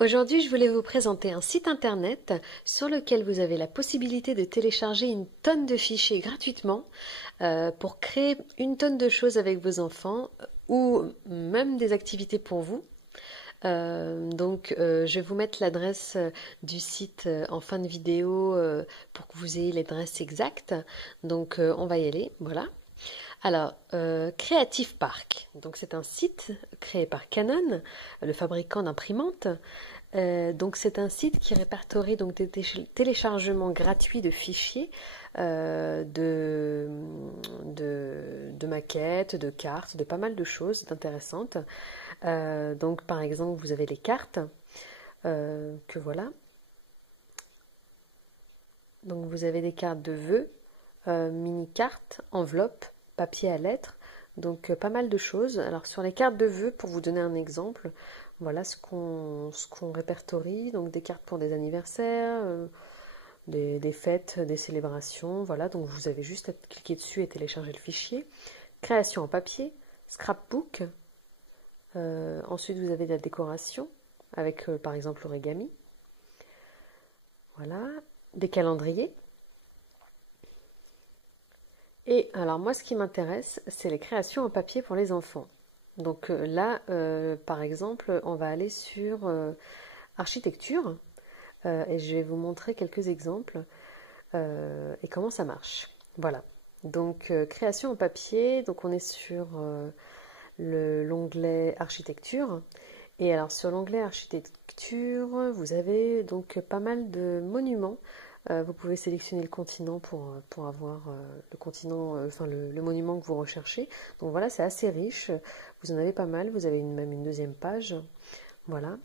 Aujourd'hui, je voulais vous présenter un site internet sur lequel vous avez la possibilité de télécharger une tonne de fichiers gratuitement pour créer une tonne de choses avec vos enfants ou même des activités pour vous. Je vais vous mettre l'adresse du site en fin de vidéo pour que vous ayez l'adresse exacte. On va y aller, voilà. Alors, Creative Park, donc c'est un site créé par Canon, le fabricant d'imprimantes. C'est un site qui répertorie donc des téléchargements gratuits de fichiers, de maquettes, de cartes, de pas mal de choses intéressantes. Par exemple, vous avez les cartes, que voilà. Donc vous avez des cartes de vœux, mini-cartes, enveloppes, papier à lettres, pas mal de choses. Alors sur les cartes de vœux, pour vous donner un exemple, voilà ce qu'on répertorie, donc des cartes pour des anniversaires, des fêtes, des célébrations, voilà, donc vous avez juste à cliquer dessus et télécharger le fichier. Création en papier, scrapbook, ensuite vous avez de la décoration, avec par exemple l'origami, voilà, des calendriers. Et alors moi ce qui m'intéresse, c'est les créations en papier pour les enfants. Par exemple, on va aller sur architecture et je vais vous montrer quelques exemples et comment ça marche. Voilà. Création en papier, donc on est sur l'onglet architecture. Et alors sur l'onglet architecture, vous avez donc pas mal de monuments. Vous pouvez sélectionner le continent pour avoir le continent, le monument que vous recherchez. Donc voilà, c'est assez riche. Vous en avez pas mal. Vous avez même une deuxième page. Voilà.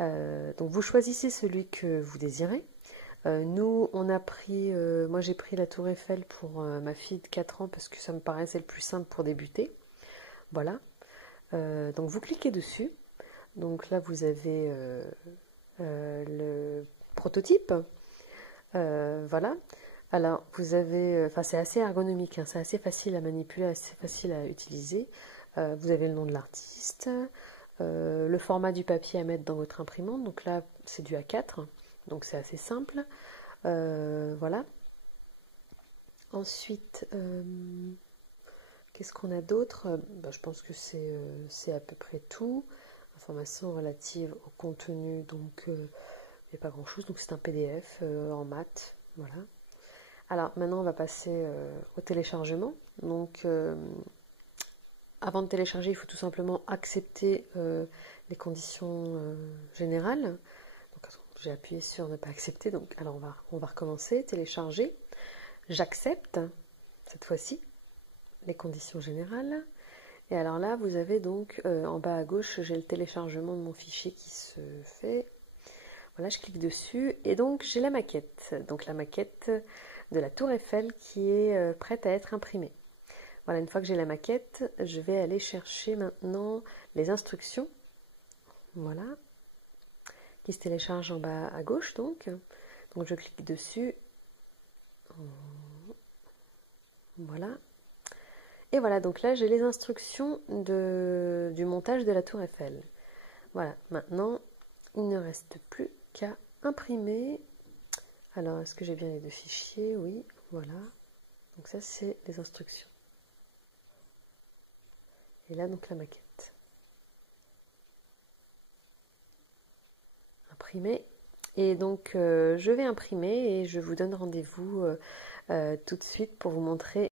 Donc vous choisissez celui que vous désirez. Nous, on a pris, moi j'ai pris la Tour Eiffel pour ma fille de 4 ans parce que ça me paraissait le plus simple pour débuter. Voilà. Donc vous cliquez dessus. Donc là, vous avez le prototype. Voilà. Alors, vous avez, c'est assez ergonomique, hein, c'est assez facile à manipuler, assez facile à utiliser. Vous avez le nom de l'artiste, le format du papier à mettre dans votre imprimante. Donc là, c'est du A4, donc c'est assez simple. Voilà. Ensuite, qu'est-ce qu'on a d'autre? Je pense que c'est à peu près tout. Informations relatives au contenu, il n'y a pas grand-chose. Donc c'est un PDF en maths, voilà. Alors maintenant, on va passer au téléchargement. Avant de télécharger, il faut tout simplement accepter les conditions générales. Donc, j'ai appuyé sur ne pas accepter. Alors on va recommencer, télécharger. J'accepte cette fois-ci les conditions générales. Et alors là, vous avez donc en bas à gauche, j'ai le téléchargement de mon fichier qui se fait. Voilà, je clique dessus et donc j'ai la maquette. Donc la maquette de la Tour Eiffel qui est prête à être imprimée. Voilà, une fois que j'ai la maquette, je vais aller chercher maintenant les instructions. Voilà, qui se téléchargent en bas à gauche donc. Donc je clique dessus. Voilà. Et voilà, donc là j'ai les instructions du montage de la Tour Eiffel. Voilà, maintenant il ne reste plus qu'à imprimer. Alors, est-ce que j'ai bien les deux fichiers? Oui, voilà. Donc ça, c'est les instructions. Et là, donc la maquette. Imprimer. Et je vais imprimer et je vous donne rendez-vous tout de suite pour vous montrer